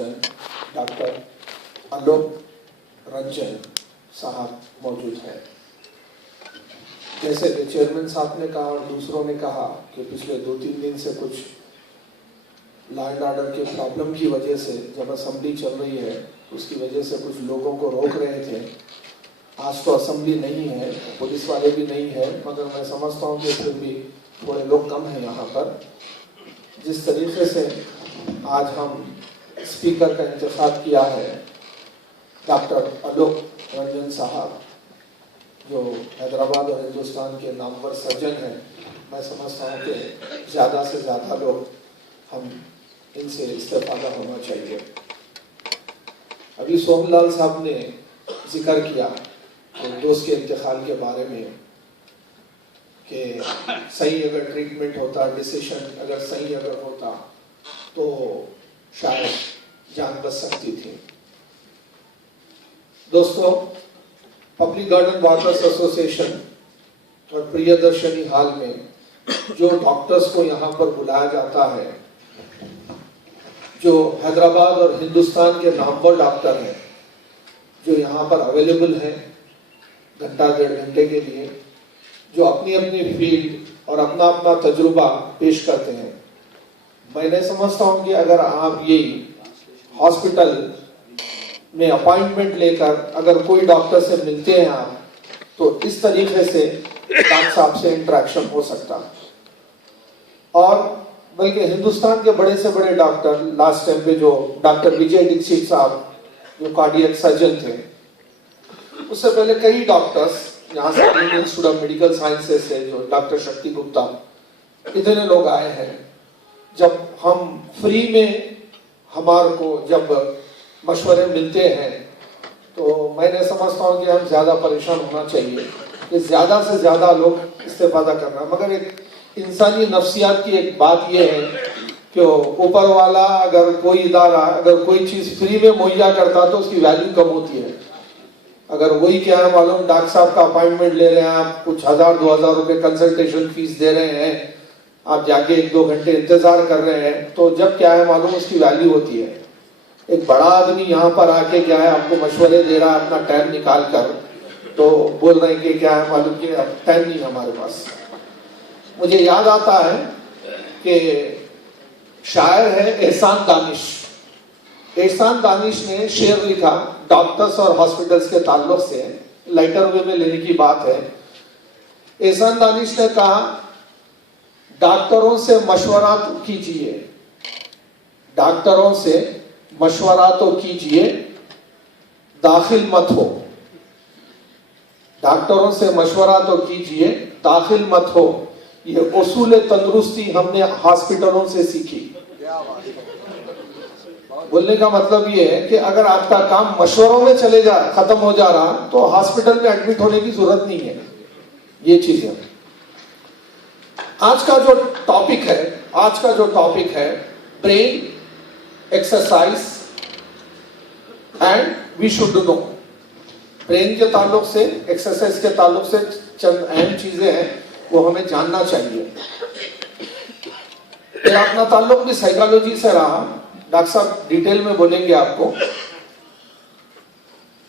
Surgeon doctor Alok Ranjan साहब मौजूद हैं। जैसे कि चेयरमैन साहब ने कहा और दूसरों ने कहा कि पिछले 2-3 दिन से कुछ लॉ एंड ऑर्डर के प्रॉब्लम की वजह से जब असेंबली चल रही है उसकी वजह से कुछ लोगों को रोक रहे थे। आज तो असेंबली नहीं है, पुलिस वाले भी नहीं है, मगर मैं समझता हूँ कि फिर भी थोड़े लोग कम हैं यहाँ पर। जिस तरीके से आज हम स्पीकर का इंतखाब किया है डॉक्टर आलोक रंजन साहब, जो हैदराबाद और हिंदुस्तान के नामवर सर्जन हैं, मैं समझता हूँ कि ज़्यादा से ज़्यादा लोग हम इनसे इस्तेफादा होना चाहिए। अभी सोमलाल साहब ने जिक्र किया दोस्त के इंतकाल के बारे में कि सही अगर ट्रीटमेंट होता, डिसीजन अगर सही अगर होता तो शायद जान बच सकती थी। दोस्तों, पब्लिक गार्डन वॉकर्स एसोसिएशन और प्रियदर्शनी हॉल में जो डॉक्टर्स को यहाँ पर बुलाया जाता है, जो हैदराबाद और हिंदुस्तान के नामवर डॉक्टर हैं, जो यहाँ पर अवेलेबल हैं घंटा 1.5 घंटे के लिए, जो अपनी अपनी फील्ड और अपना अपना तजुर्बा पेश करते हैं, मैं समझता हूँ कि अगर आप ये हॉस्पिटल में अपॉइंटमेंट लेकर अगर कोई डॉक्टर से मिलते हैं आप, तो इस तरीके से डॉक्टर साहब से इंटरेक्शन हो सकता। और बल्कि हिंदुस्तान के बड़े से बड़े डॉक्टर, लास्ट टाइम पे जो डॉक्टर विजय दीक्षित साहब जो कार्डियक सर्जन थे, उससे पहले कई डॉक्टर्स यहाँ से Indian institute of medical sciences से जो डॉक्टर शक्ति गुप्ता, इतने लोग आए हैं। जब हम फ्री में हमारे को जब मशवरे मिलते हैं तो मैंने समझता हूँ कि हम ज़्यादा परेशान होना चाहिए कि ज़्यादा से ज़्यादा लोग इस्तेफादा करना। मगर एक इंसानी नफ्सियात की एक बात यह है कि ऊपर वाला अगर कोई इदारा अगर कोई चीज़ फ्री में मुहैया करता तो उसकी वैल्यू कम होती है। अगर वही क्या है मालूम, डॉक्टर साहब का अपॉइंटमेंट ले रहे हैं आप, कुछ 1000-2000 रुपए कंसल्टेशन फीस दे रहे हैं, आप जाके 1-2 घंटे इंतजार कर रहे हैं, तो जब क्या है मालूम उसकी वैल्यू होती है। एक बड़ा आदमी यहाँ पर आके क्या है आपको मशवरे दे रहा है अपना टाइम निकाल कर, तो बोल रहे हैं कि क्या है मालूम कि अब टाइम नहीं हमारे पास। मुझे याद आता है कि शायर है एहसान दानिश। एहसान दानिश ने शेर लिखा डॉक्टर्स और हॉस्पिटल्स के ताल्लुक से, लाइटर वे में लेने की बात है। एहसान दानिश ने कहा, डॉक्टरों से मशवरा तो कीजिए, डॉक्टरों से मशवरा तो कीजिए, दाखिल मत हो। डॉक्टरों से मशवरा तो कीजिए, दाखिल मत हो। ये उसूल तंदुरुस्ती हमने हॉस्पिटलों से सीखी। बोलने का मतलब ये है कि अगर आपका काम मशवरों में खत्म हो जा रहा तो हॉस्पिटल में एडमिट होने की जरूरत नहीं है। ये चीजें आज का जो टॉपिक है brain exercise and we should know. Brain के ताल्लुक से, एक्सरसाइज के ताल्लुक से चंद अहम चीजें हैं वो हमें जानना चाहिए। मेरा अपना ताल्लुक भी साइकोलॉजी से रहा। डॉक्टर साहब डिटेल में बोलेंगे आपको।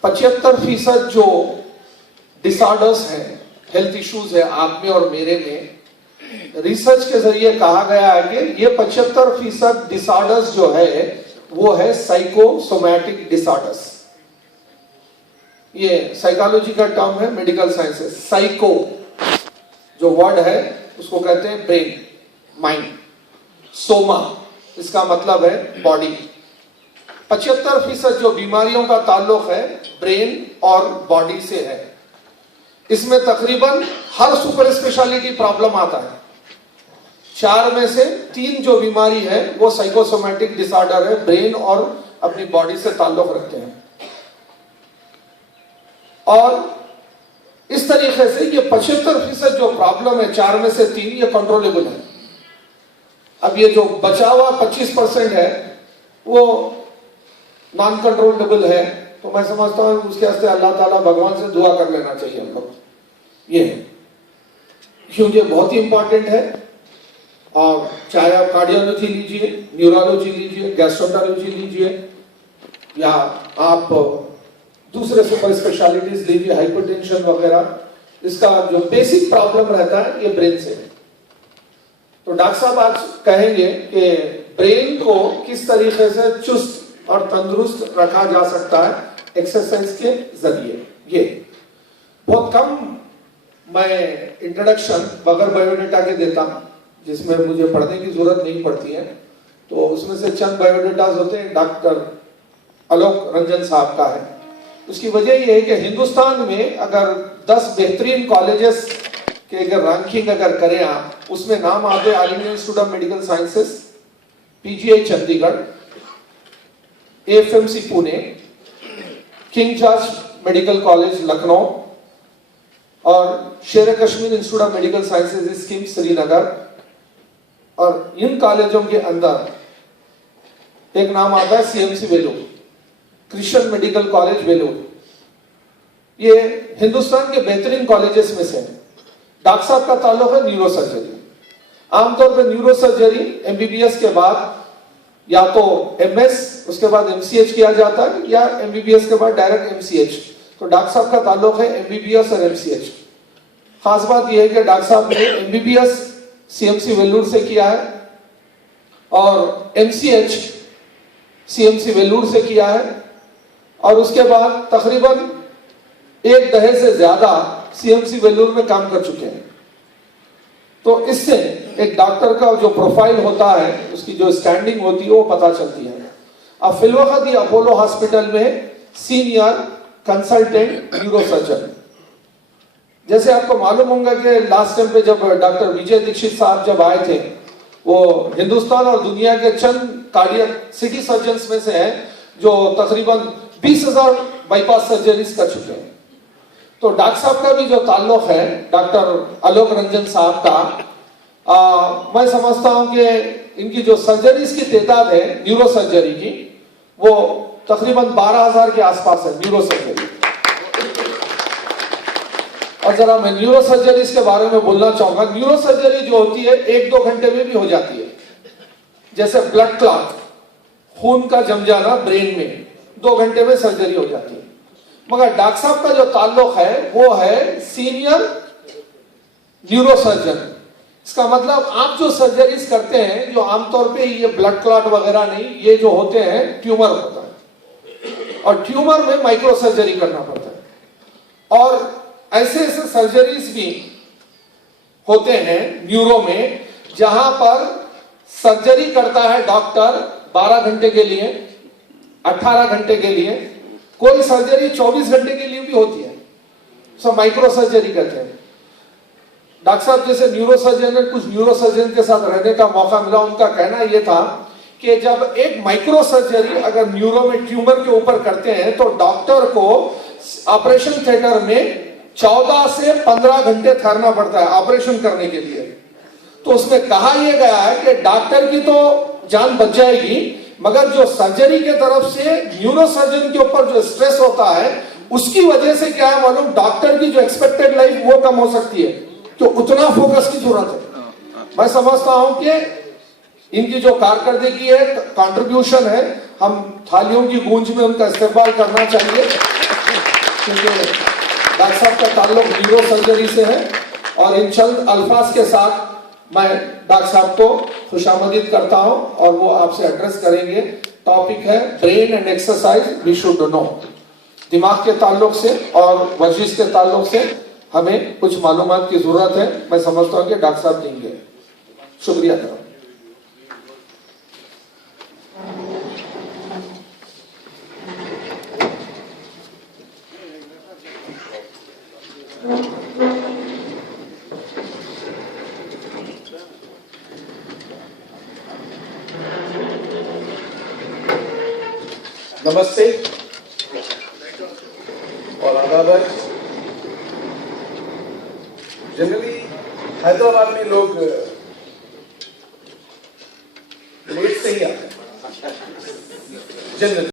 75% जो डिसऑर्डर्स हैं, हेल्थ इश्यूज है आप में और मेरे में, रिसर्च के जरिए कहा गया है कि ये 75% डिसऑर्डर्स जो है वो है साइकोसोमैटिक डिसऑर्डर्स। ये साइकोलॉजी का टर्म है, मेडिकल साइंसेस। साइको जो वर्ड है उसको कहते हैं ब्रेन, माइंड। सोमा इसका मतलब है बॉडी। 75% जो बीमारियों का ताल्लुक है ब्रेन और बॉडी से है। इसमें तकरीबन हर सुपर स्पेशलिटी प्रॉब्लम आता है। 4 में से 3 जो बीमारी है वो साइकोसोमैटिक डिसऑर्डर है, ब्रेन और अपनी बॉडी से ताल्लुक रखते हैं। और इस तरीके से ये 75% जो प्रॉब्लम है, 4 में से 3 ये कंट्रोलेबल है। अब ये जो बचा हुआ 25% है वो नॉन कंट्रोलेबल है। तो मैं समझता हूँ उसके वास्ते अल्लाह ताला भगवान से दुआ कर लेना चाहिए हम लोग। ये है क्योंकि बहुत ही इंपॉर्टेंट है। और चाहे आप कार्डियोलॉजी लीजिए, न्यूरोलॉजी लीजिए, गैस्ट्रोएंटरोलॉजी लीजिए, या आप दूसरे सुपर स्पेशलिटीज लीजिए, हाइपरटेंशन वगैरह, इसका जो बेसिक प्रॉब्लम रहता है ये ब्रेन से है। तो डॉक्टर साहब आज कहेंगे कि ब्रेन को किस तरीके से चुस्त और तंदुरुस्त रखा जा सकता है एक्सरसाइज के जरिए। ये बहुत कम मैं इंट्रोडक्शन बगैर बायोडेटा के देता हूं, जिसमें मुझे पढ़ने की जरूरत नहीं पड़ती है। तो उसमें से चंद बायोडेटाज होते हैं। डॉक्टर आलोक रंजन साहब का है। उसकी वजह यह है कि हिंदुस्तान में अगर 10 बेहतरीन कॉलेजेस के अगर रैंकिंग अगर करें आप, उसमें नाम आते all Indian institute of medical sciences, PGI Chandigarh, AFMC Pune, king George medical college Lucknow और शेर Kashmir institute of medical sciences scheme Srinagar. और इन कॉलेजों के अंदर एक नाम आता है CMC Vellore, Christian medical college Vellore. ये हिंदुस्तान के बेहतरीन कॉलेजेस में से है। डॉक्टर साहब का ताल्लुक है न्यूरो सर्जरी। आमतौर पर न्यूरो सर्जरी एमबीबीएस के बाद या तो एमएस, उसके बाद एमसीएच किया जाता है, या एमबीबीएस के बाद डायरेक्ट एमसीएच। तो डॉक्टर साहब का ताल्लुक है एमबीबीएस और एमसीएच। खास बात यह है कि डॉक्टर साहब ने एमबीबीएस सीएमसी वेलूर से किया है और एमसीएच सीएमसी वेलूर से किया है, और उसके बाद तकरीबन 1 दशक से ज्यादा सीएमसी वेलूर में काम कर चुके हैं। तो इससे एक डॉक्टर का जो प्रोफाइल होता है, उसकी जो स्टैंडिंग होती है वो पता चलती है। अब फिलवक्त ये अपोलो हॉस्पिटल में सीनियर कंसल्टेंट न्यूरोसर्जन, जैसे आपको मालूम होगा कि लास्ट टाइम पे जब डॉक्टर विजय दीक्षित साहब जब आए थे, वो हिंदुस्तान और दुनिया के चंद कार्डियक सिटी सर्जन्स में से हैं जो तकरीबन 20,000 बाईपास सर्जरीज कर चुके हैं। तो डॉक्टर साहब का भी जो ताल्लुक है डॉक्टर आलोक रंजन साहब का, मैं समझता हूं कि इनकी जो सर्जरीज की तादाद है न्यूरो सर्जरी की, वो तकरीबन 12,000 के आसपास है न्यूरो सर्जरी। और जरा मैं न्यूरो सर्जरीज के बारे में बोलना चाहूंगा। न्यूरो सर्जरी जो होती है 1-2 घंटे में भी हो जाती है। जैसे ब्लड क्लॉट, खून का जम जाना ब्रेन में, 2 घंटे में सर्जरी हो जाती है। मगर डॉक्टर साहब का जो ताल्लुक है वो है सीनियर न्यूरोसर्जन। इसका मतलब आप जो सर्जरीज करते हैं, जो आमतौर पे ये ब्लड क्लॉट वगैरह नहीं, ये जो होते हैं ट्यूमर होता है, और ट्यूमर में माइक्रो सर्जरी करना पड़ता है। और ऐसे ऐसे सर्जरीज भी होते हैं न्यूरो में, जहां पर सर्जरी करता है डॉक्टर 12 घंटे के लिए, 18 घंटे के लिए, कोई सर्जरी 24 घंटे के लिए भी होती है। सब माइक्रो सर्जरी करते हैं। डॉक्टर साहब जैसे न्यूरो सर्जन है, कुछ न्यूरो सर्जन के साथ रहने का मौका मिला। उनका कहना यह था कि जब एक माइक्रो सर्जरी अगर न्यूरो में ट्यूमर के ऊपर करते हैं तो डॉक्टर को ऑपरेशन थिएटर में 14 से 15 घंटे ठहरना पड़ता है ऑपरेशन करने के लिए। तो उसमें कहा यह गया है कि डॉक्टर की तो जान बच जाएगी, मगर जो सर्जरी के तरफ से न्यूरो सर्जन के ऊपर जो स्ट्रेस होता है, उसकी वजह से क्या है मालूम, डॉक्टर की जो एक्सपेक्टेड लाइफ वो कम हो सकती है। तो उतना फोकस की जरूरत है। मैं समझता हूं कि इनकी जो कारकर्दगी है, कंट्रीब्यूशन है, हम थालियों की गूंज में उनका इस्तेमाल करना चाहिए, क्योंकि डॉक्टर साहब का ताल्लुक न्यूरो सर्जरी से है। और इन चंद अल्फाज के साथ मैं डॉक्टर साहब को खुशामदीद करता हूं और वो आपसे एड्रेस करेंगे। टॉपिक है brain and exercise we should know. दिमाग के ताल्लुक से और वर्जिश के ताल्लुक से हमें कुछ मालूमात की जरूरत है। मैं समझता हूं कि डॉक्टर साहब देंगे। शुक्रिया। नमस्ते और आदाब। जनरली हैदराबाद में लोग लेट से ही आते हैं जनरली।